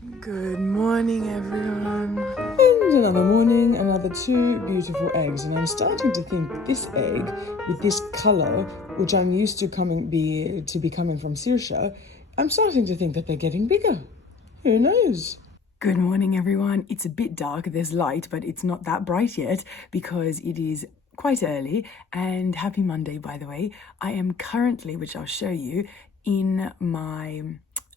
Good morning, everyone. And another morning, another 2 beautiful eggs. And I'm starting to think this egg with this color, which I'm used to be coming from Saoirse, I'm starting to think that they're getting bigger. Who knows? Good morning, everyone. It's a bit dark. There's light, but it's not that bright yet because it is quite early. And happy Monday, by the way. I am currently, which I'll show you,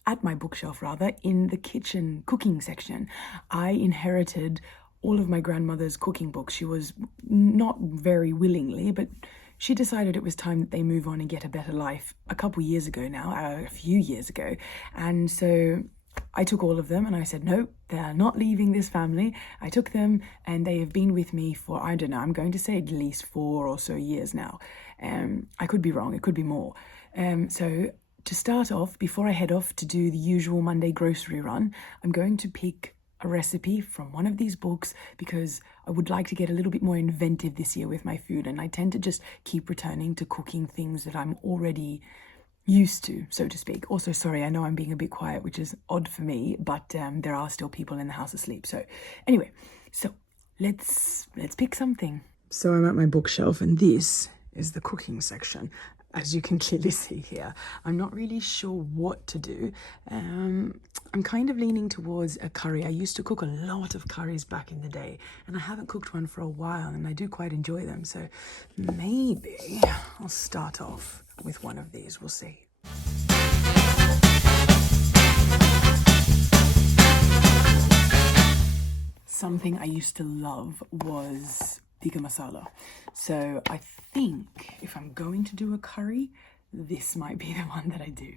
at my bookshelf in the kitchen cooking section. I inherited all of my grandmother's cooking books. She was not very willingly, but she decided it was time that they move on and get a better life a few years ago. And so I took all of them and I said, no, they're not leaving this family. I took them and they have been with me for, I don't know, I'm going to say at least 4 or so years now. I could be wrong, it could be more. So to start off, before I head off to do the usual Monday grocery run, I'm going to pick a recipe from one of these books because I would like to get a little bit more inventive this year with my food, and I tend to just keep returning to cooking things that I'm already used to, so to speak. Also, sorry, I know I'm being a bit quiet, which is odd for me, but there are still people in the house asleep. So anyway, let's pick something. So I'm at my bookshelf and this is the cooking section. As you can clearly see here, I'm not really sure what to do. I'm kind of leaning towards a curry. I used to cook a lot of curries back in the day, and I haven't cooked one for a while, and I do quite enjoy them. So maybe I'll start off with one of these. We'll see. Something I used to love was tikka masala. So I think if I'm going to do a curry, this might be the one that I do.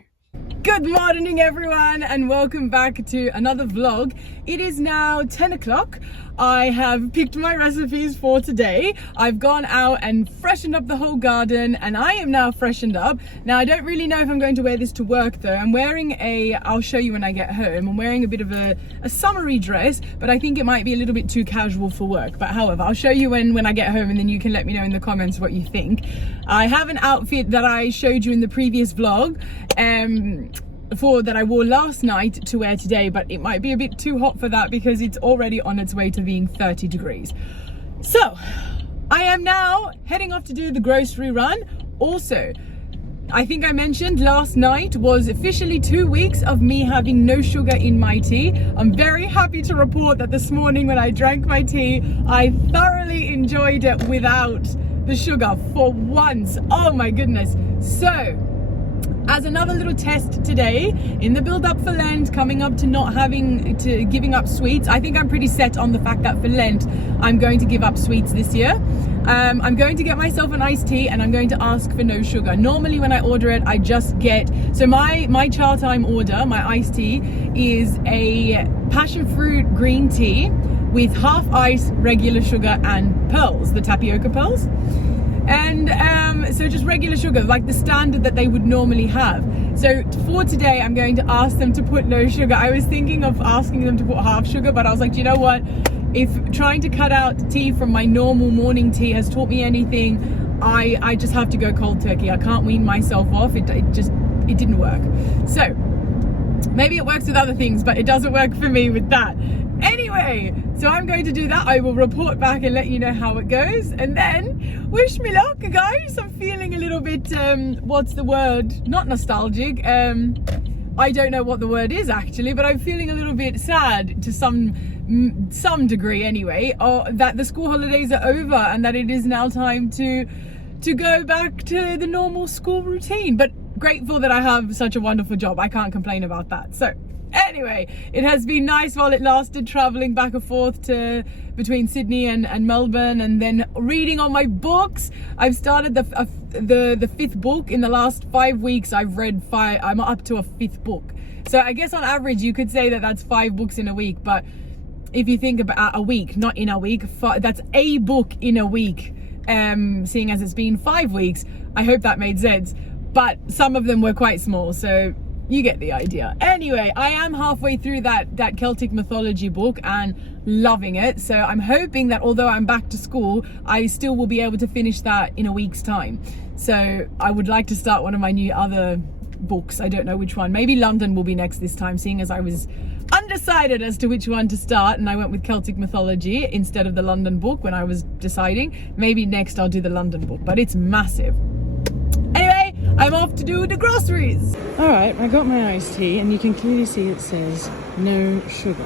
Good morning, everyone, and welcome back to another vlog. It is now 10 o'clock. I have picked my recipes for today. I've gone out and freshened up the whole garden, and I am now freshened up. Now, I don't really know if I'm going to wear this to work though. I'm wearing I'll show you when I get home. I'm wearing a bit of a summery dress, but I think it might be a little bit too casual for work. But however, I'll show you when I get home, and then you can let me know in the comments what you think. I have an outfit that I showed you in the previous vlog, that I wore last night to wear today, but it might be a bit too hot for that because it's already on its way to being 30 degrees. So I am now heading off to do the grocery run. Also, I think I mentioned last night was officially 2 weeks of me having no sugar in my tea. I'm very happy to report that this morning when I drank my tea, I thoroughly enjoyed it without the sugar for once. Oh my goodness. So as another little test today, in the build up for Lent, coming up to giving up sweets, I think I'm pretty set on the fact that for Lent, I'm going to give up sweets this year. I'm going to get myself an iced tea and I'm going to ask for no sugar. Normally when I order it, I just get, so my chow time order, my iced tea, is a passion fruit green tea with half ice, regular sugar and pearls, the tapioca pearls. And so just regular sugar, like the standard that they would normally have. So for today, I'm going to ask them to put no sugar. I was thinking of asking them to put half sugar, but I was like, do you know what? If trying to cut out tea from my normal morning tea has taught me anything, I just have to go cold turkey. I can't wean myself off. It didn't work. So maybe it works with other things, but it doesn't work for me with that. Anyway, so I'm going to do that. I will report back and let you know how it goes, and then wish me luck, guys. I'm feeling a little bit what's the word, not nostalgic, I don't know what the word is actually, but I'm feeling a little bit sad to some degree anyway, that the school holidays are over and that it is now time to go back to the normal school routine. But grateful that I have such a wonderful job. I can't complain about that. So anyway, it has been nice while it lasted, traveling back and forth between Sydney and Melbourne, and then reading on my books. I've started the 5th book. In the last 5 weeks, I've read 5. I'm up to a 5th book. So I guess on average, you could say that that's 5 books in a week. But if you think about a week, not in a week, that's a book in a week. Seeing as it's been 5 weeks, I hope that made sense. But some of them were quite small, so you get the idea. Anyway, I am halfway through that Celtic mythology book and loving it. So I'm hoping that although I'm back to school, I still will be able to finish that in a week's time. So I would like to start one of my new other books. I don't know which one. Maybe London will be next this time, seeing as I was undecided as to which one to start, and I went with Celtic mythology instead of the London book when I was deciding. Maybe next I'll do the London book, but it's massive. Anyway, I'm off to do the groceries. All right, I got my iced tea, and you can clearly see it says no sugar.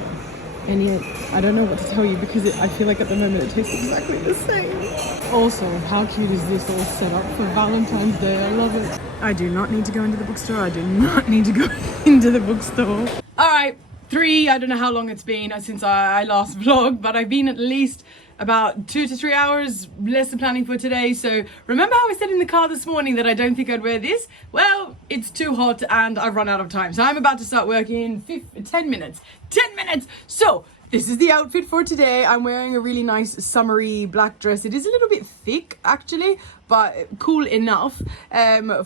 And yet, I don't know what to tell you because I feel like at the moment it tastes exactly the same. Also, how cute is this all set up for Valentine's Day? I love it. I do not need to go into the bookstore. I do not need to go into the bookstore. All right, I don't know how long it's been since I last vlogged, but I've been at least about 2 to 3 hours lesson planning for today. So remember how I said in the car this morning that I don't think I'd wear this? Well, it's too hot and I've run out of time. So I'm about to start working in 10 minutes. 10 minutes! So this is the outfit for today. I'm wearing a really nice summery black dress. It is a little bit thick actually, but cool enough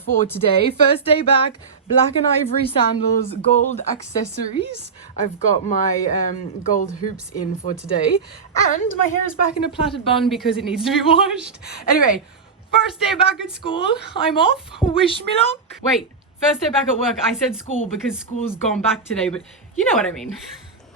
for today. First day back, black and ivory sandals, gold accessories. I've got my gold hoops in for today. And my hair is back in a plaited bun because it needs to be washed. Anyway, first day back at school. I'm off. Wish me luck. Wait, first day back at work. I said school because school's gone back today, but you know what I mean.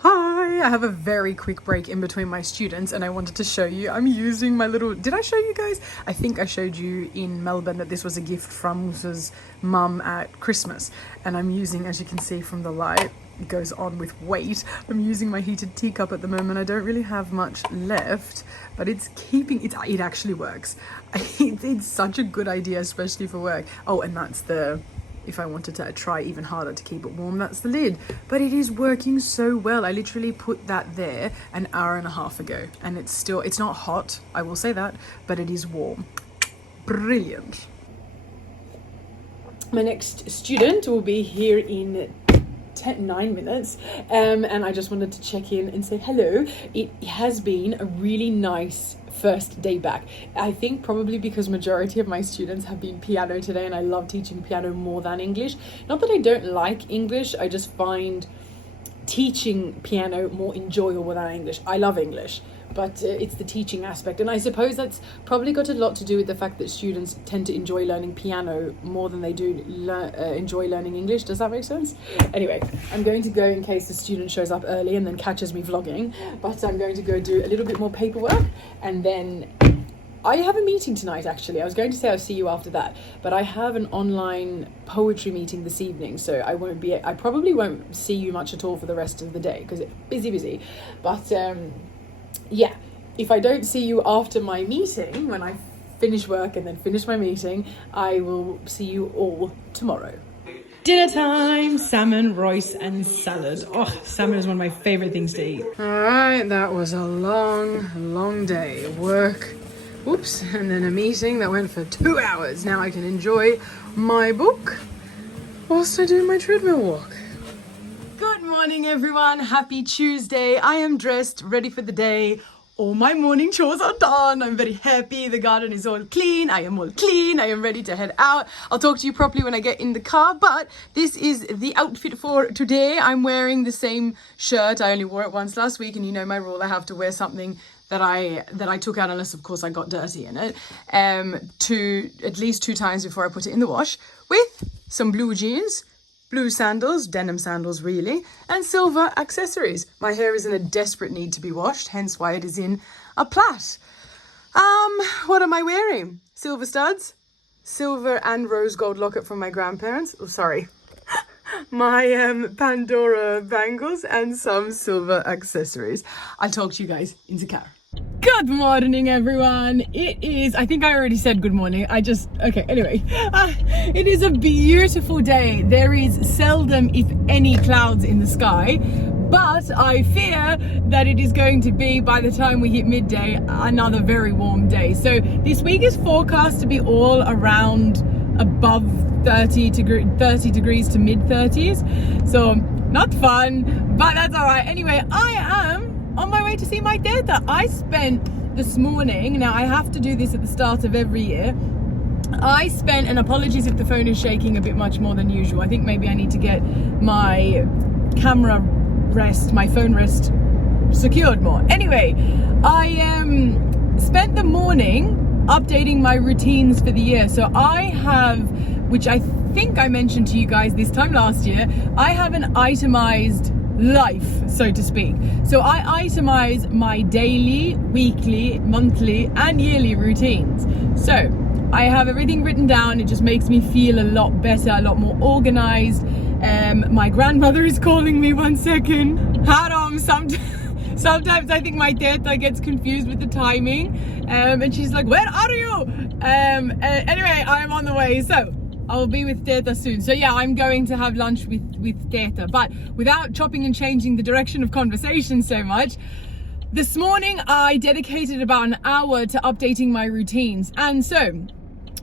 Hi, I have a very quick break in between my students and I wanted to show you. I'm using my little, did I show you guys? I think I showed you in Melbourne that this was a gift from Musa's mum at Christmas. And I'm using, as you can see from the light, it goes on with weight. I'm using my heated teacup at the moment. I don't really have much left, but it's keeping, it actually works. It's such a good idea, especially for work. Oh, and that's the, if I wanted to try even harder to keep it warm, that's the lid. But it is working so well. I literally put that there an hour and a half ago and it's still, it's not hot, I will say that, but it is warm. Brilliant. My next student will be here in 9 minutes and I just wanted to check in and say hello. It has been a really nice first day back. I think probably because majority of my students have been piano today and I love teaching piano more than English. Not that I don't like English, I just find teaching piano more enjoyable than English. I love English, but it's the teaching aspect, and I suppose that's probably got a lot to do with the fact that students tend to enjoy learning piano more than they do enjoy learning English. Does that make sense? Anyway, I'm going to go in case the student shows up early and then catches me vlogging, but I'm going to go do a little bit more paperwork, and then I have a meeting tonight actually. I was going to say I'll see you after that, but I have an online poetry meeting this evening, so I probably won't see you much at all for the rest of the day because it's busy, but yeah, if I don't see you after my meeting, when I finish work and then finish my meeting, I will see you all tomorrow. Dinner time, salmon, rice and salad. Oh, salmon is one of my favorite things to eat. All right, that was a long day. Work, whoops, and then a meeting that went for 2 hours. Now I can enjoy my book whilst I do my treadmill walk. Good morning everyone, happy Tuesday. I am dressed, ready for the day. All my morning chores are done. I'm very happy. The garden is all clean. I am all clean. I am ready to head out. I'll talk to you properly when I get in the car, but this is the outfit for today. I'm wearing the same shirt. I only wore it once last week, and you know my rule, I have to wear something that I took out, unless of course I got dirty in it, at least 2 times before I put it in the wash, with some blue jeans, blue sandals, denim sandals really, and silver accessories. My hair is in a desperate need to be washed, hence why it is in a plait. What am I wearing? Silver studs, silver and rose gold locket from my grandparents. Oh, sorry. My Pandora bangles and some silver accessories. I'll talk to you guys in the car. Good morning everyone. It is, I think I already said good morning. Okay, anyway. It is a beautiful day. There is seldom, if any, clouds in the sky, but I fear that it is going to be, by the time we hit midday, another very warm day. So this week is forecast to be all around above 30 degrees to mid 30s. So not fun, but that's all right. Anyway, I am on my way to see my data. I spent this morning, now I have to do this at the start of every year, I spent, and apologies if the phone is shaking a bit much more than usual, I think maybe I need to get my camera rest, my phone rest secured more. Anyway, I spent the morning updating my routines for the year. So I have, which I think I mentioned to you guys this time last year, I have an itemized life, so to speak. So I itemize my daily, weekly, monthly and yearly routines. So I have everything written down. It just makes me feel a lot better, a lot more organized. My grandmother is calling me, 1 second. Sometimes I think my teta gets confused with the timing, and she's like, where are you? Anyway, I'm on the way, so I'll be with teta soon. So yeah, I'm going to have lunch with teta, but without chopping and changing the direction of conversation so much. This morning I dedicated about an hour to updating my routines. And so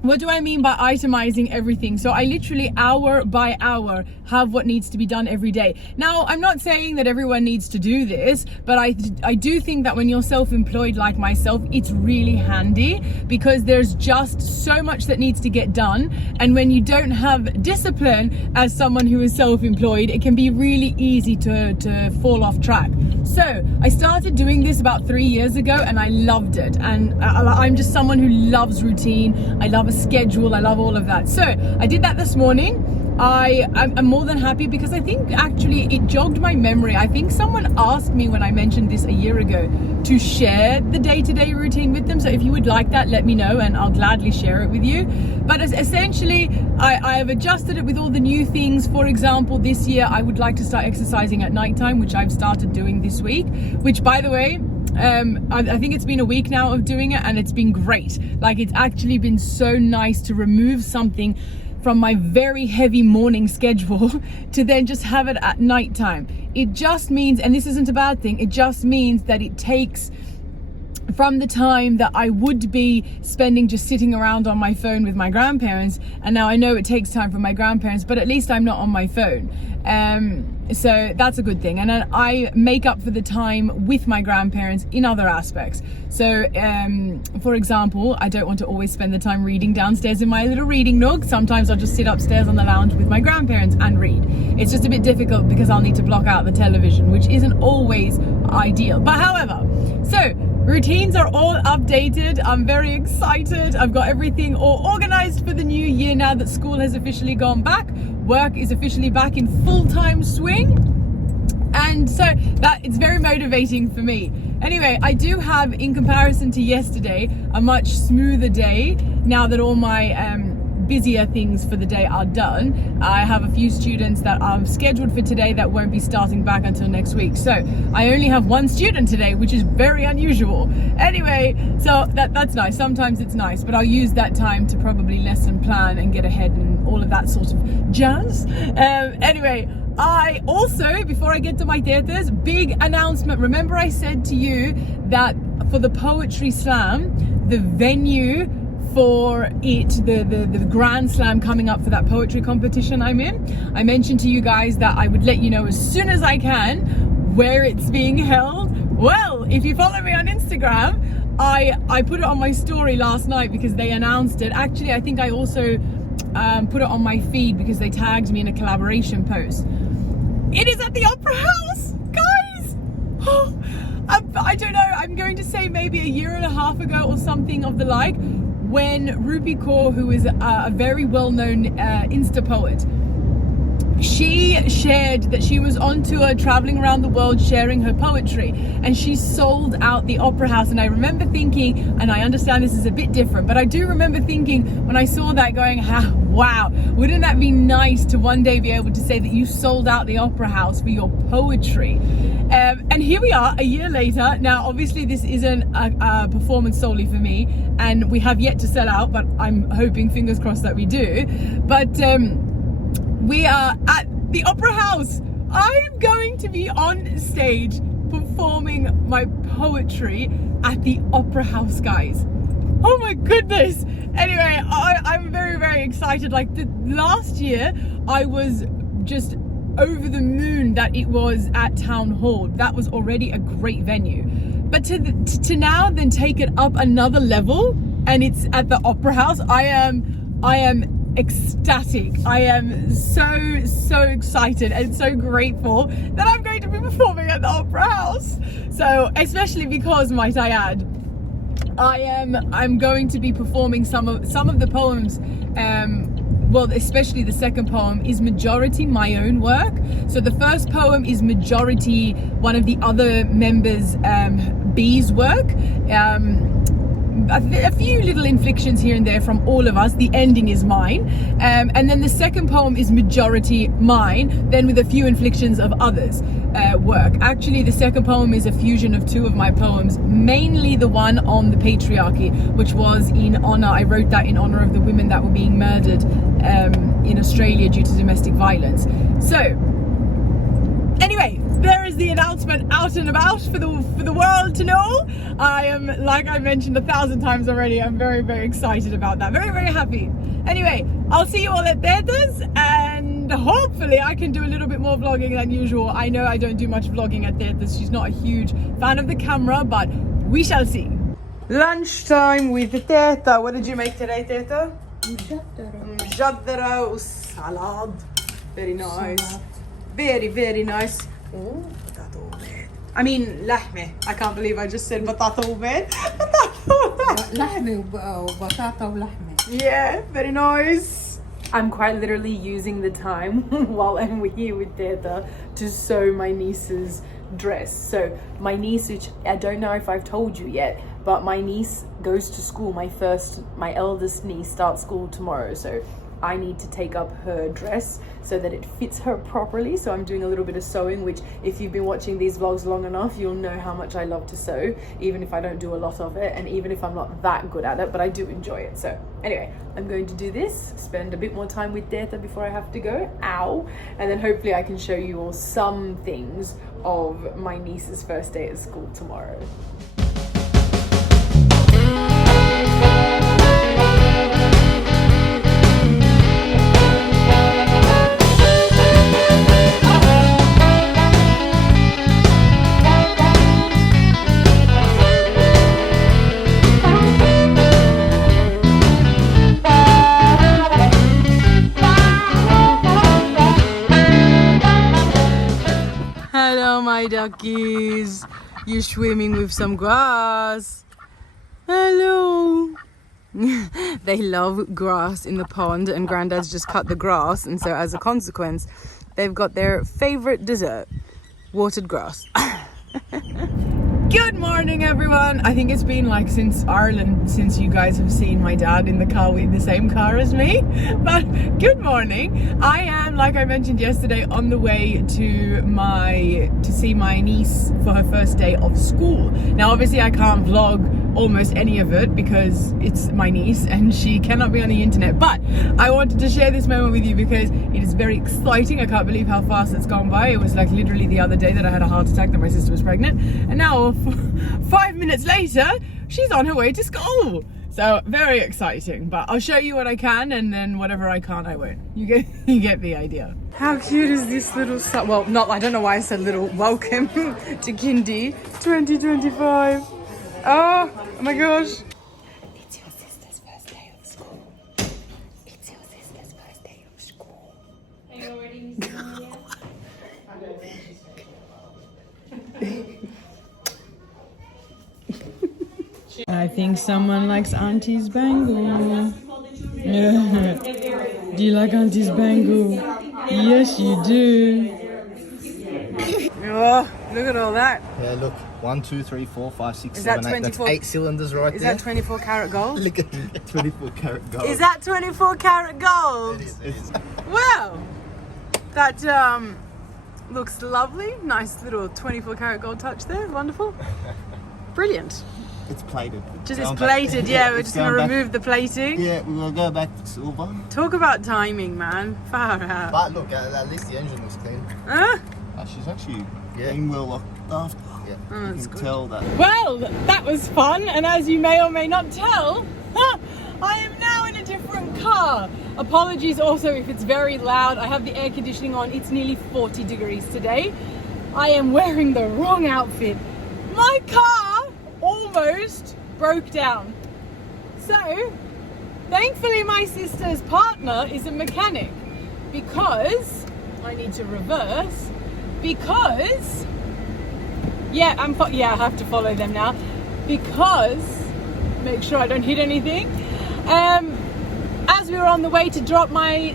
what do I mean by itemizing everything? So I literally hour by hour have what needs to be done every day. Now, I'm not saying that everyone needs to do this, but I do think that when you're self-employed like myself, it's really handy because there's just so much that needs to get done. And when you don't have discipline as someone who is self-employed, it can be really easy to fall off track. So I started doing this about 3 years ago and I loved it. And I'm just someone who loves routine. I love a schedule. I love all of that. So I did that this morning. I'm more than happy because I think actually it jogged my memory. I think someone asked me when I mentioned this a year ago to share the day-to-day routine with them. So if you would like that, let me know and I'll gladly share it with you. But essentially, I have adjusted it with all the new things. For example, this year I would like to start exercising at nighttime, which I've started doing this week, which by the way, I think it's been a week now of doing it and it's been great. Like, it's actually been so nice to remove something from my very heavy morning schedule to then just have it at nighttime. It just means, and this isn't a bad thing, it just means that it takes from the time that I would be spending just sitting around on my phone with my grandparents, and now I know it takes time for my grandparents, but at least I'm not on my phone. So that's a good thing. And then I make up for the time with my grandparents in other aspects. So for example, I don't want to always spend the time reading downstairs in my little reading nook. Sometimes I'll just sit upstairs on the lounge with my grandparents and read. It's just a bit difficult because I'll need to block out the television, which isn't always ideal. But however, so routines are all updated. I'm very excited. I've got everything all organized for the new year now that school has officially gone back. Work is officially back in full-time swing. And so that it's very motivating for me. Anyway, I do have, in comparison to yesterday, a much smoother day now that all my busier things for the day are done. I have a few students that are scheduled for today that won't be starting back until next week. So I only have one student today, which is very unusual. Anyway, so that's nice. Sometimes it's nice, but I'll use that time to probably lesson plan and get ahead and all of that sort of jazz. Anyway, I also, before I get to my theaters, big announcement. Remember I said to you that for the Poetry Slam, the venue for it, the Grand Slam coming up for that poetry competition I'm in, I mentioned to you guys that I would let you know as soon as I can where it's being held. Well, if you follow me on Instagram, I put it on my story last night because they announced it. Actually, I think I also put it on my feed because they tagged me in a collaboration post. It is at the Opera House, guys! I don't know, I'm going to say maybe a year and a half ago or something of the like, when Rupi Kaur, who is a very well-known Insta poet, she shared that she was on tour traveling around the world sharing her poetry, and she sold out the Opera House. And I remember thinking, and I understand this is a bit different, but I do remember thinking when I saw that going, wow, wouldn't that be nice to one day be able to say that you sold out the Opera House for your poetry? And here we are a year later. Now obviously this isn't a performance solely for me, and we have yet to sell out, but I'm hoping, fingers crossed, that we do. But we are at the Opera House. I'm going to be on stage performing my poetry at the Opera House, guys. Oh my goodness. Anyway, I'm very, very excited. Like last year, I was just over the moon that it was at Town Hall. That was already a great venue. But to now then take it up another level and it's at the Opera House, I am ecstatic. I am so excited and so grateful that I'm going to be performing at the Opera House. So especially because, might I add, I'm going to be performing some of the poems well, especially the second poem, is majority my own work. So the first poem is majority one of the other members, B's work. A few little inflections here and there from all of us. The ending is mine, and then the second poem is majority mine, then with a few inflections of others' work. Actually, the second poem is a fusion of two of my poems, mainly the one on the patriarchy, which was in honor, I wrote that in honor of the women that were being murdered in Australia due to domestic violence. So anyway, there is the announcement out and about for the world to know. I am, like I mentioned 1,000 times already, I'm very, very excited about that. Very, very happy. Anyway, I'll see you all at Teeta's, and hopefully I can do a little bit more vlogging than usual. I know I don't do much vlogging at Teeta's. She's not a huge fan of the camera, but we shall see. Lunchtime with Teeta. What did you make today, Teeta? Mjadara salad. Very nice. Very, very nice. Oh, potato bread. I mean, lahme. I can't believe I just said potato bread. Lahme, potato lahme. Yeah, very nice. I'm quite literally using the time while I'm here with Teeta to sew my niece's dress. So my niece, which I don't know if I've told you yet, but my niece goes to school. My eldest niece starts school tomorrow. So I need to take up her dress so that it fits her properly. So I'm doing a little bit of sewing, which if you've been watching these vlogs long enough, you'll know how much I love to sew, even if I don't do a lot of it, and even if I'm not that good at it, but I do enjoy it. So anyway, I'm going to do this, spend a bit more time with Teeta before I have to go, and then hopefully I can show you all some things of my niece's first day at school tomorrow. Hello, my duckies. You're swimming with some grass. Hello. They love grass in the pond, and Granddad's just cut the grass, and so as a consequence, they've got their favorite dessert, watered grass. Good morning, everyone. I think it's been like since Ireland since you guys have seen my dad in the car, with the same car as me. But good morning. I am, like I mentioned yesterday, on the way to see my niece for her first day of school. Now obviously I can't vlog almost any of it because it's my niece and she cannot be on the internet, but I wanted to share this moment with you because it is very exciting. I can't believe how fast it's gone by. It was like literally the other day that I had a heart attack that my sister was pregnant, and now 5 minutes later she's on her way to school. So very exciting, but I'll show you what I can, and then whatever I can't I won't. You get the idea. How cute is this little well, not, I don't know why I said little. Welcome to Kindy 2025. Oh my gosh. It's your sister's first day of school. It's your sister's first day of school. Are you already I think someone likes Auntie's bangle. Do you like Auntie's bangle? Yes, you do. Oh, look at all that. Yeah, look. 1, 2, 3, 4, 5, 6, Is 7, that 8. That's 8 cylinders right Is there. that 24 karat gold? Look at 24 karat gold. Is that 24 karat gold? It is. Wow. That looks lovely. Nice little 24 karat gold touch there. Wonderful. Brilliant. It's plated. It's plated, yeah. We're just going to remove the plating. Yeah, we will go back to silver. Talk about timing, man. Far out. But look, at least the engine looks clean. Huh? She's actually been well looked after. Yeah, you can tell that. Well, that was fun, and as you may or may not tell, I am now in a different car. Apologies also if it's very loud. I have the air conditioning on. It's nearly 40 degrees today. I am wearing the wrong outfit. My car almost broke down. So, thankfully my sister's partner is a mechanic, because I need to reverse, because I have to follow them now, because make sure I don't hit anything. as we were on the way to drop my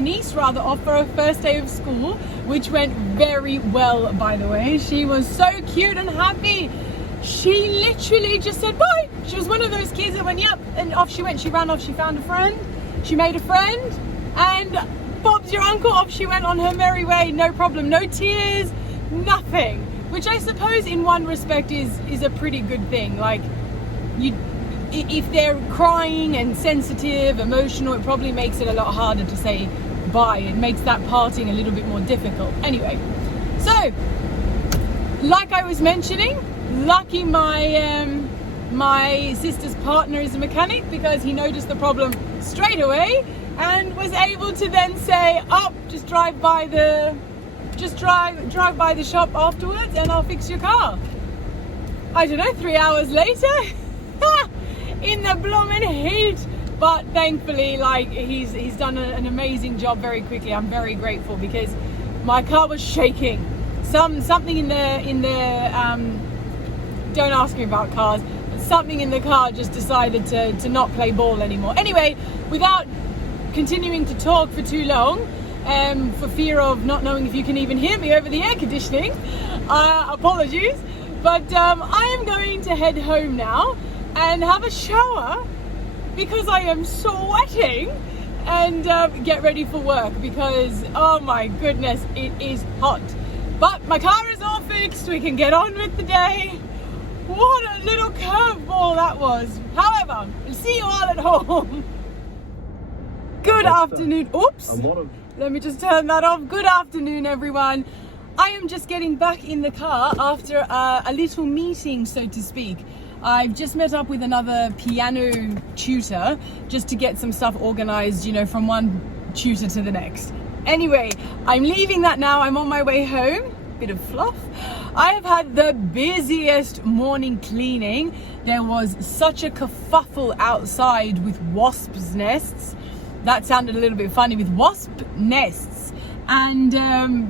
niece off for her first day of school, which went very well, by the way. She was so cute and happy. She literally just said bye. She was one of those kids that went, yep, and off she went. She ran off, she found a friend, she made a friend, and Bob's your uncle, off she went on her merry way, no problem, no tears, nothing. Which I suppose in one respect is a pretty good thing. Like, if they're crying and sensitive, emotional, it probably makes it a lot harder to say bye. It makes that parting a little bit more difficult. Anyway, so like I was mentioning, lucky my sister's partner is a mechanic, because he noticed the problem straight away and was able to then say, oh, just drive by the shop afterwards and I'll fix your car. I don't know, 3 hours later in the blooming heat, but thankfully, like, he's done an amazing job very quickly. I'm very grateful, because my car was shaking. Something in the don't ask me about cars, but something in the car just decided to not play ball anymore. Anyway, without continuing to talk for too long, for fear of not knowing if you can even hear me over the air conditioning, apologies, but I am going to head home now and have a shower, because I am sweating, and get ready for work, because oh my goodness, it is hot. But my car is all fixed, we can get on with the day. What a little curveball that was. However, I'll see you all at home. Good afternoon. Oops. Let me just turn that off. Good afternoon, everyone. I am just getting back in the car after a little meeting, so to speak. I've just met up with another piano tutor just to get some stuff organized, you know, from one tutor to the next. Anyway, I'm leaving that now. I'm on my way home. Bit of fluff. I have had the busiest morning cleaning. There was such a kerfuffle outside with wasps' nests. That sounded a little bit funny, with wasp nests. And,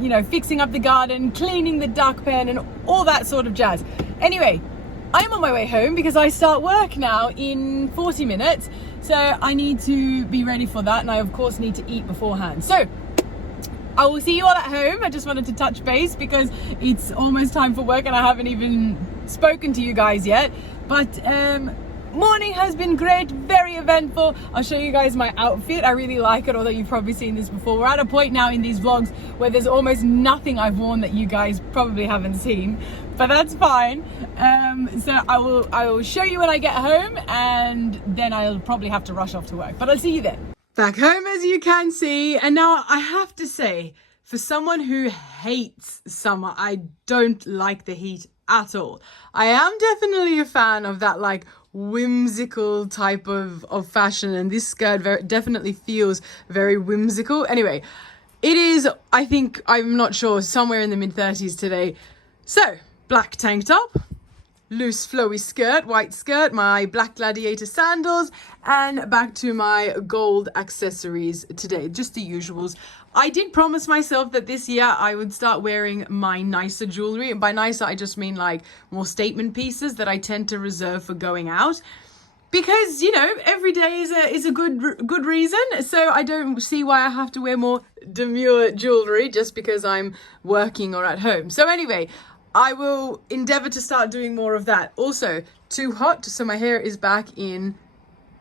you know, fixing up the garden, cleaning the duck pen and all that sort of jazz. Anyway, I'm on my way home because I start work now in 40 minutes. So I need to be ready for that. And I, of course, need to eat beforehand. So I will see you all at home. I just wanted to touch base because it's almost time for work and I haven't even spoken to you guys yet. But morning has been great, very eventful. I'll show you guys my outfit. I really like it, although you've probably seen this before. We're at a point now in these vlogs where there's almost nothing I've worn that you guys probably haven't seen, but that's fine. So I will show you when I get home, and then I'll probably have to rush off to work, but I'll see you then. Back home, as you can see, and now I have to say, for someone who hates summer, I don't like the heat at all. I am definitely a fan of that, like, whimsical type of fashion, and this skirt definitely feels very whimsical. Anyway, it is, I think, I'm not sure, somewhere in the mid-30s today. So, black tank top, loose flowy skirt, white skirt, my black gladiator sandals, and back to my gold accessories today, just the usuals. I did promise myself that this year I would start wearing my nicer jewelry, and by nicer I just mean like more statement pieces that I tend to reserve for going out, because, you know, every day is a good reason. So I don't see why I have to wear more demure jewelry just because I'm working or at home. So anyway, I will endeavor to start doing more of that. Also, too hot, so my hair is back in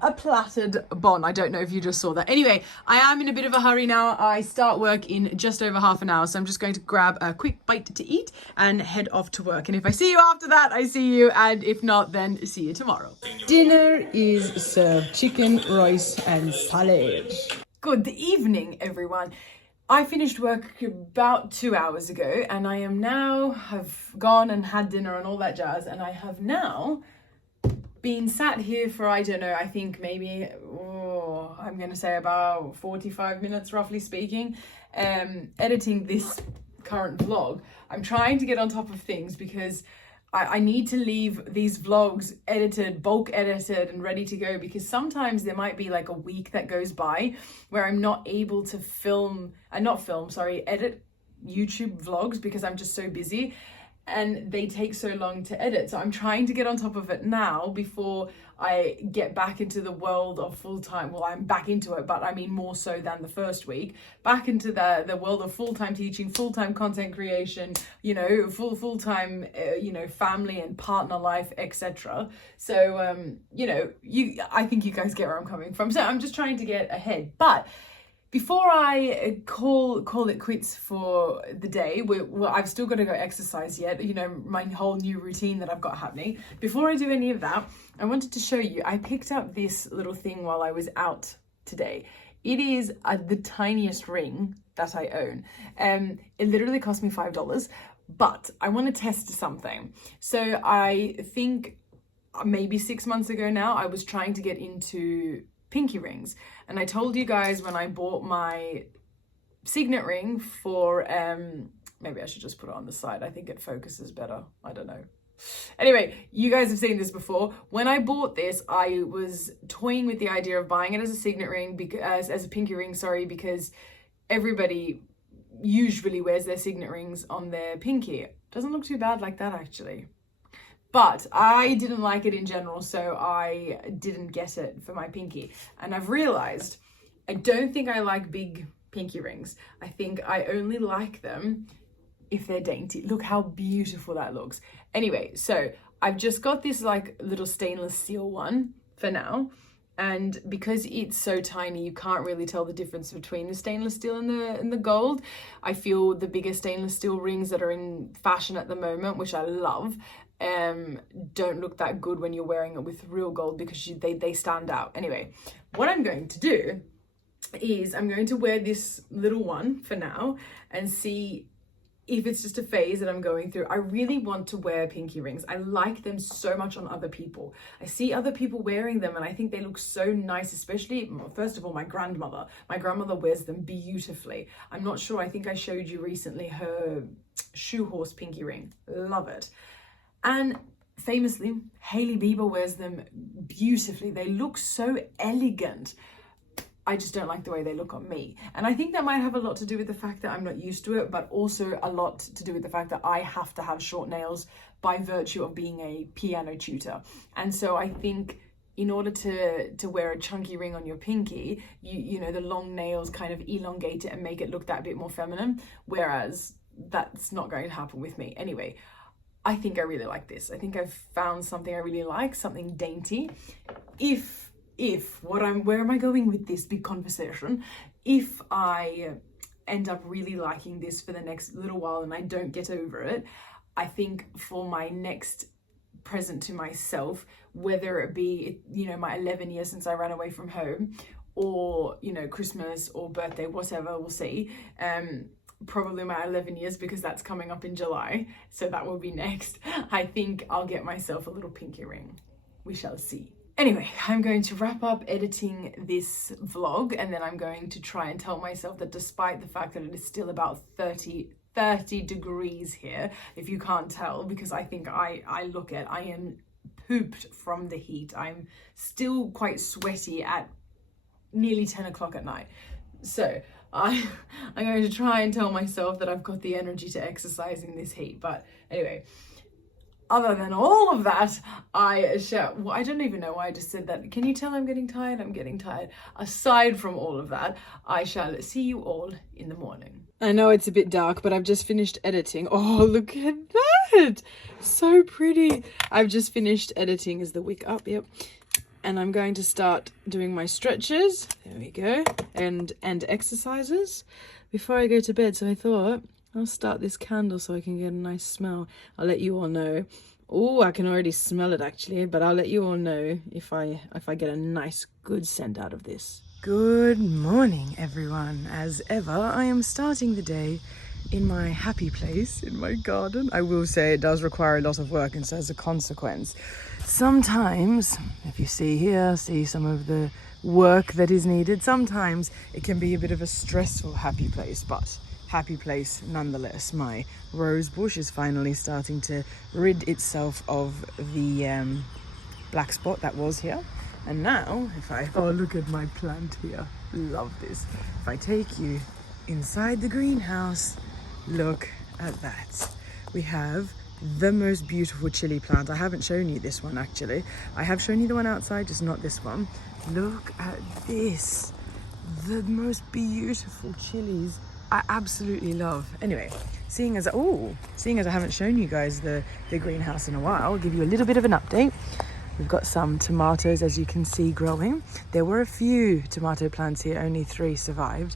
a plaited bun. I don't know if you just saw that. Anyway, I am in a bit of a hurry now. I start work in just over half an hour, so I'm just going to grab a quick bite to eat and head off to work. And if I see you after that, I see you, and if not, then see you tomorrow. Dinner is served: chicken, rice and salad. Good evening, everyone. I finished work about 2 hours ago, and I am now, have gone and had dinner and all that jazz, and I have now been sat here for, I don't know, I think maybe, I'm going to say about 45 minutes, roughly speaking, editing this current vlog. I'm trying to get on top of things because I need to leave these vlogs edited, bulk edited and ready to go, because sometimes there might be like a week that goes by where I'm not able to edit YouTube vlogs because I'm just so busy. and they take so long to edit. So I'm trying to get on top of it now before I get back into the world of full-time. Well, I'm back into it, but I mean more so than the first week. Back into the world of full-time teaching, full-time content creation, you know, full-time, family and partner life, etc. So, I think you guys get where I'm coming from. So I'm just trying to get ahead. But before I call it quits for the day, I've still got to go exercise yet, you know, my whole new routine that I've got happening. Before I do any of that, I wanted to show you, I picked up this little thing while I was out today. It is the tiniest ring that I own. It literally cost me $5, but I want to test something. So I think maybe 6 months ago now, I was trying to get into pinky rings, and I told you guys when I bought my signet ring for maybe I should just put it on the side, I think it focuses better, I don't know. Anyway, you guys have seen this before. When I bought this, I was toying with the idea of buying it as a signet ring, because as a pinky ring, sorry, because everybody usually wears their signet rings on their pinky. Doesn't look too bad like that actually. But I didn't like it in general, so I didn't get it for my pinky. And I've realized I don't think I like big pinky rings. I think I only like them if they're dainty. Look how beautiful that looks. Anyway, so I've just got this like little stainless steel one for now. And because it's so tiny, you can't really tell the difference between the stainless steel and the gold. I feel the bigger stainless steel rings that are in fashion at the moment, which I love, don't look that good when you're wearing it with real gold, because they stand out. Anyway, what I'm going to do is I'm going to wear this little one for now and see if it's just a phase that I'm going through. I really want to wear pinky rings. I like them so much on other people. I see other people wearing them and I think they look so nice, especially, first of all, my grandmother. My grandmother wears them beautifully. I'm not sure, I think I showed you recently her shoe horse pinky ring. Love it. And famously, Hailey Bieber wears them beautifully. They look so elegant. I just don't like the way they look on me. And I think that might have a lot to do with the fact that I'm not used to it, but also a lot to do with the fact that I have to have short nails by virtue of being a piano tutor. And so I think in order to wear a chunky ring on your pinky, you know, the long nails kind of elongate it and make it look that bit more feminine, whereas that's not going to happen with me. Anyway, I think I really like this. I think I've found something I really like, something dainty. Where am I going with this big conversation? If I end up really liking this for the next little while and I don't get over it, I think for my next present to myself, whether it be, you know, my 11 years since I ran away from home, or, you know, Christmas or birthday, whatever, we'll see. Probably my 11 years, because that's coming up in July, so that will be next. I think I'll get myself a little pinky ring. We shall see. Anyway, I'm going to wrap up editing this vlog, and then I'm going to try and tell myself that despite the fact that it is still about 30 degrees here, if you can't tell, because I think I am pooped from the heat. I'm still quite sweaty at nearly 10 o'clock at night. So I'm going to try and tell myself that I've got the energy to exercise in this heat. But anyway, other than all of that, I don't even know why I just said that. Can you tell I'm getting tired? I'm getting tired. Aside from all of that, I shall see you all in the morning. I know it's a bit dark, but I've just finished editing. Oh, look at that. So pretty. I've just finished editing. Is the wick up? Yep. And I'm going to start doing my stretches. There we go. And exercises before I go to bed. So I thought I'll start this candle so I can get a nice smell. I'll let you all know. Oh, I can already smell it actually, but I'll let you all know if I get a nice good scent out of this. Good morning, everyone. As ever, I am starting the day in my happy place, in my garden. I will say it does require a lot of work, and so as a consequence, sometimes, if you see here, see some of the work that is needed, sometimes it can be a bit of a stressful happy place, but happy place nonetheless. My rose bush is finally starting to rid itself of the black spot that was here. And now, oh, look at my plant here. Love this. If I take you inside the greenhouse, look at that. We have the most beautiful chili plant. I haven't shown you this one actually. I have shown you the one outside, just not this one. Look at this. The most beautiful chilies I absolutely love. Anyway, seeing as I haven't shown you guys the greenhouse in a while, I'll give you a little bit of an update. We've got some tomatoes, as you can see, growing. There were a few tomato plants here, only 3 survived.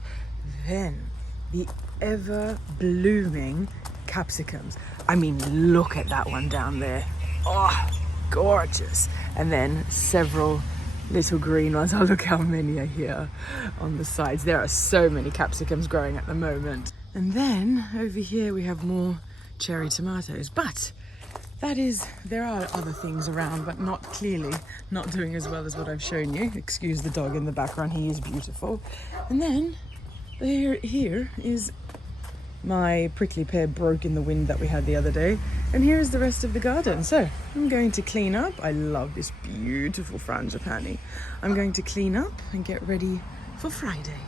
Then the ever blooming capsicums. I mean, look at that one down there. Oh, gorgeous. And then several little green ones. Oh, look how many are here on the sides. There are so many capsicums growing at the moment. And then over here we have more cherry tomatoes, but there are other things around, but not doing as well as what I've shown you. Excuse the dog in the background, he is beautiful. And then here is my prickly pear broke in the wind that we had the other day. And here is the rest of the garden. So I'm going to clean up. I love this beautiful frangipani. I'm going to clean up and get ready for Friday.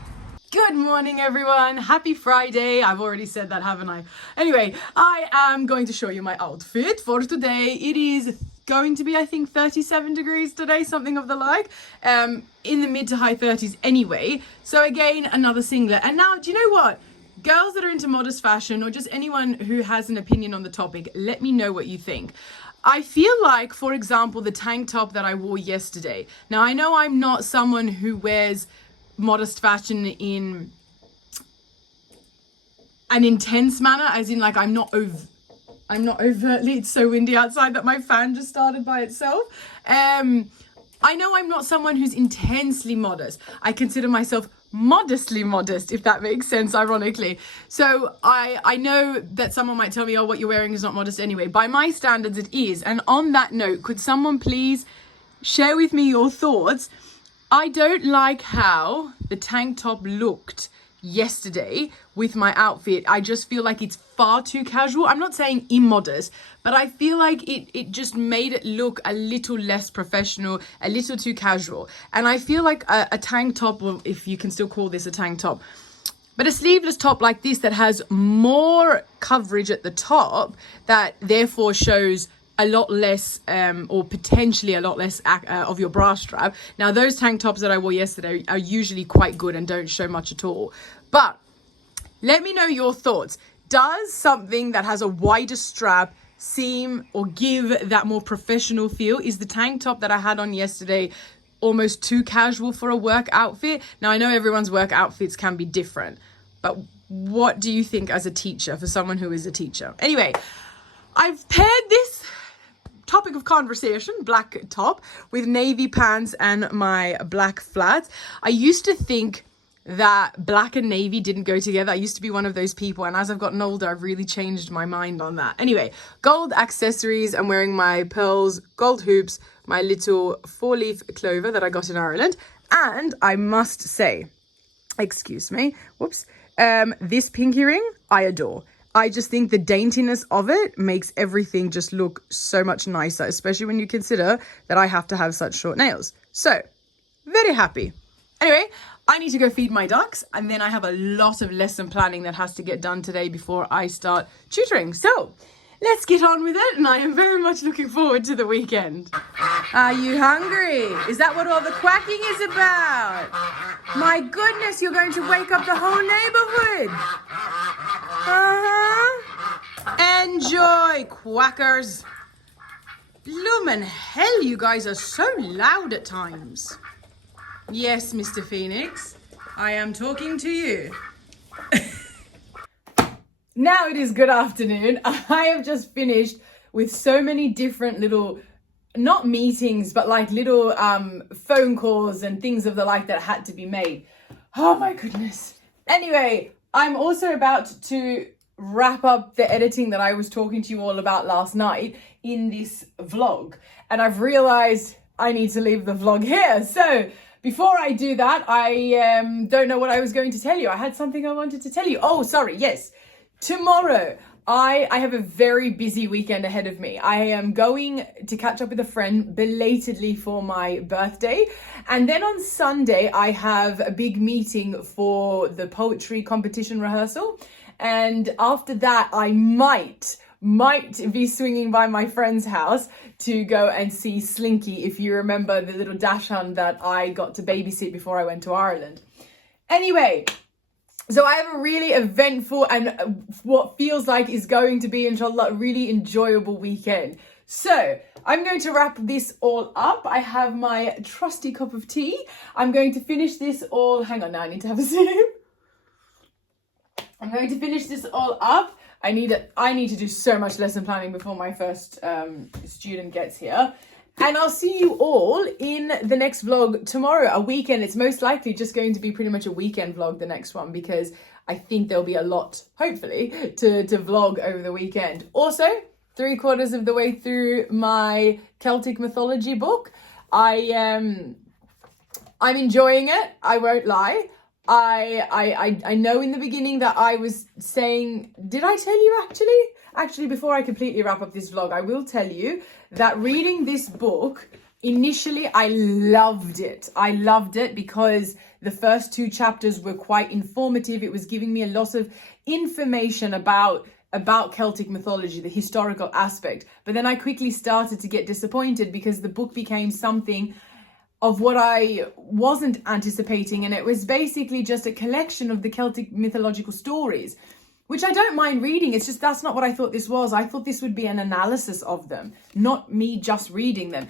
Good morning, everyone. Happy Friday. I've already said that, haven't I? Anyway, I am going to show you my outfit for today. It is going to be, I think, 37 degrees today, something of the like, in the mid to high 30s anyway. So again, another singlet. And now, do you know what? Girls that are into modest fashion, or just anyone who has an opinion on the topic, let me know what you think. I feel like, for example, the tank top that I wore yesterday. Now, I know I'm not someone who wears modest fashion in an intense manner, as in like I'm not overtly, it's so windy outside that my fan just started by itself. I know I'm not someone who's intensely modest. I consider myself modestly modest, if that makes sense, ironically. So I know that someone might tell me, oh, what you're wearing is not modest anyway. By my standards, it is. And on that note, could someone please share with me your thoughts? I don't like how the tank top looked yesterday with my outfit. I just feel like it's far too casual. I'm not saying immodest, but I feel like it just made it look a little less professional, a little too casual. And I feel like a tank top, well, if you can still call this a tank top, but a sleeveless top like this that has more coverage at the top, that therefore shows a lot less or potentially a lot less of your bra strap. Now, those tank tops that I wore yesterday are usually quite good and don't show much at all. But let me know your thoughts. Does something that has a wider strap seem or give that more professional feel? Is the tank top that I had on yesterday almost too casual for a work outfit? Now, I know everyone's work outfits can be different, but what do you think as a teacher, for someone who is a teacher? Anyway, I've paired this topic of conversation, black top, with navy pants and my black flats. I used to think that black and navy didn't go together. I used to be one of those people, and as I've gotten older, I've really changed my mind on that. Anyway, gold accessories. I'm wearing my pearls, gold hoops, my little 4-leaf clover that I got in Ireland, and I must say, excuse me, whoops, this pinky ring I adore. I just think the daintiness of it makes everything just look so much nicer, especially when you consider that I have to have such short nails. So, very happy. Anyway, I need to go feed my ducks, and then I have a lot of lesson planning that has to get done today before I start tutoring. So, let's get on with it, and I am very much looking forward to the weekend. Are you hungry? Is that what all the quacking is about? My goodness, you're going to wake up the whole neighborhood. Enjoy, quackers. Bloomin' hell, you guys are so loud at times. Yes, Mr. Phoenix, I am talking to you. Now it is good afternoon. I have just finished with so many different little, not meetings, but like little phone calls and things of the like that had to be made. Oh my goodness. Anyway, I'm also about to wrap up the editing that I was talking to you all about last night in this vlog. And I've realized I need to leave the vlog here. So before I do that, I don't know what I was going to tell you. I had something I wanted to tell you. Oh, sorry. Yes. Tomorrow, I have a very busy weekend ahead of me. I am going to catch up with a friend belatedly for my birthday. And then on Sunday, I have a big meeting for the poetry competition rehearsal. And after that, I might might be swinging by my friend's house to go and see Slinky, if you remember the little dachshund that I got to babysit before I went to Ireland. Anyway, so I have a really eventful and what feels like is going to be, inshallah, a really enjoyable weekend. So I'm going to wrap this all up. I have my trusty cup of tea. I'm going to finish this all. Hang on now, I need to have a sip. I'm going to finish this all up. I need to do so much lesson planning before my first student gets here. And I'll see you all in the next vlog tomorrow, a weekend. It's most likely just going to be pretty much a weekend vlog, the next one, because I think there'll be a lot, hopefully, to vlog over the weekend. Also, 3/4 of the way through my Celtic mythology book. I'm enjoying it, I won't lie. I know in the beginning that I was saying, did I tell you actually? Actually, before I completely wrap up this vlog, I will tell you that reading this book, initially I loved it. I loved it because the first 2 chapters were quite informative. It was giving me a lot of information about Celtic mythology, the historical aspect. But then I quickly started to get disappointed because the book became something of what I wasn't anticipating, and it was basically just a collection of the Celtic mythological stories, which I don't mind reading. It's just that's not what I thought this was. I thought this would be an analysis of them, not me just reading them.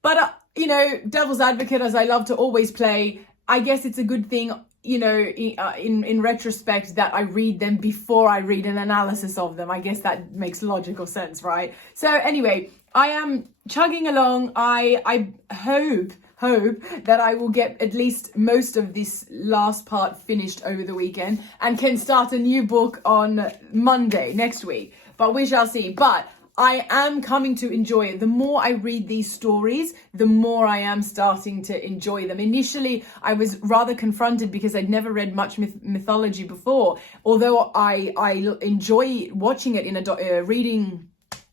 But, you know, devil's advocate, as I love to always play, I guess it's a good thing, you know, in retrospect, that I read them before I read an analysis of them. I guess that makes logical sense, right? So anyway, I am chugging along. I hope that I will get at least most of this last part finished over the weekend and can start a new book on Monday next week. But we shall see. But I am coming to enjoy it. The more I read these stories, the more I am starting to enjoy them. Initially, I was rather confronted because I'd never read much mythology before. Although I enjoy watching it in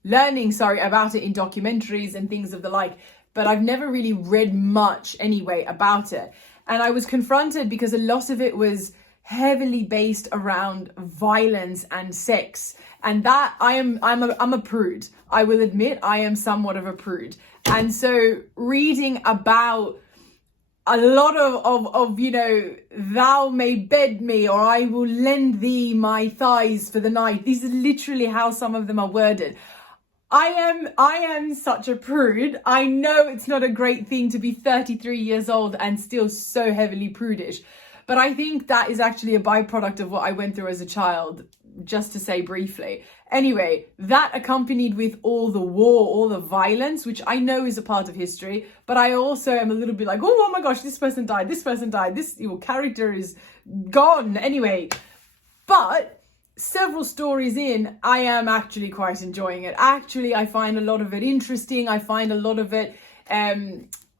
learning about it in documentaries and things of the like. But I've never really read much anyway about it. And I was confronted because a lot of it was heavily based around violence and sex. And that I'm a prude. I will admit I am somewhat of a prude. And so reading about a lot of you know, thou may bed me, or I will lend thee my thighs for the night. These are literally how some of them are worded. I am such a prude. I know it's not a great thing to be 33 years old and still so heavily prudish, but I think that is actually a byproduct of what I went through as a child, just to say briefly. Anyway, that accompanied with all the war, all the violence, which I know is a part of history, but I also am a little bit like, oh my gosh, this person died, this your character is gone. Anyway, but several stories in, I am actually quite enjoying it. Actually, I find a lot of it interesting. I find a lot of it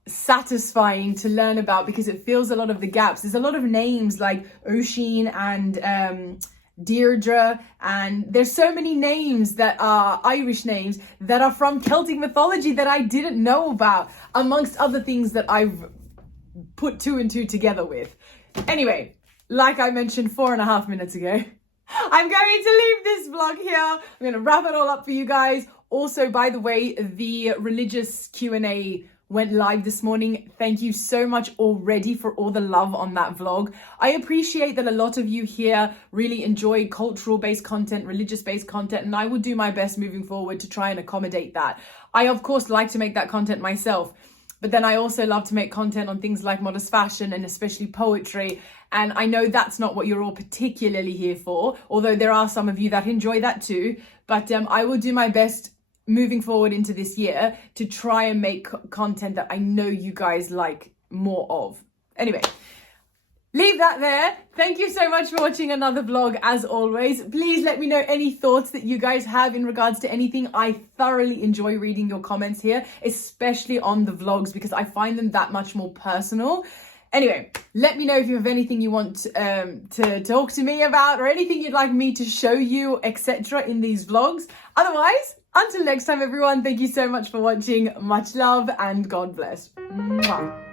satisfying to learn about because it fills a lot of the gaps. There's a lot of names like Oisin and Deirdre, and there's so many names that are Irish names that are from Celtic mythology that I didn't know about, amongst other things that I've put 2 and 2 together with. Anyway, like I mentioned 4.5 minutes ago, I'm going to leave this vlog here. I'm going to wrap it all up for you guys. Also, by the way, the religious Q&A went live this morning. Thank you so much already for all the love on that vlog. I appreciate that a lot of you here really enjoy cultural-based content, religious-based content, and I will do my best moving forward to try and accommodate that. I, of course, like to make that content myself, but then I also love to make content on things like modest fashion and especially poetry. And I know that's not what you're all particularly here for, although there are some of you that enjoy that too. But I will do my best moving forward into this year to try and make content that I know you guys like more of. Anyway, leave that there. Thank you so much for watching another vlog as always. Please let me know any thoughts that you guys have in regards to anything. I thoroughly enjoy reading your comments here, especially on the vlogs, because I find them that much more personal. Anyway, let me know if you have anything you want to talk to me about or anything you'd like me to show you, etc. in these vlogs. Otherwise, until next time, everyone, thank you so much for watching. Much love and God bless. Mwah.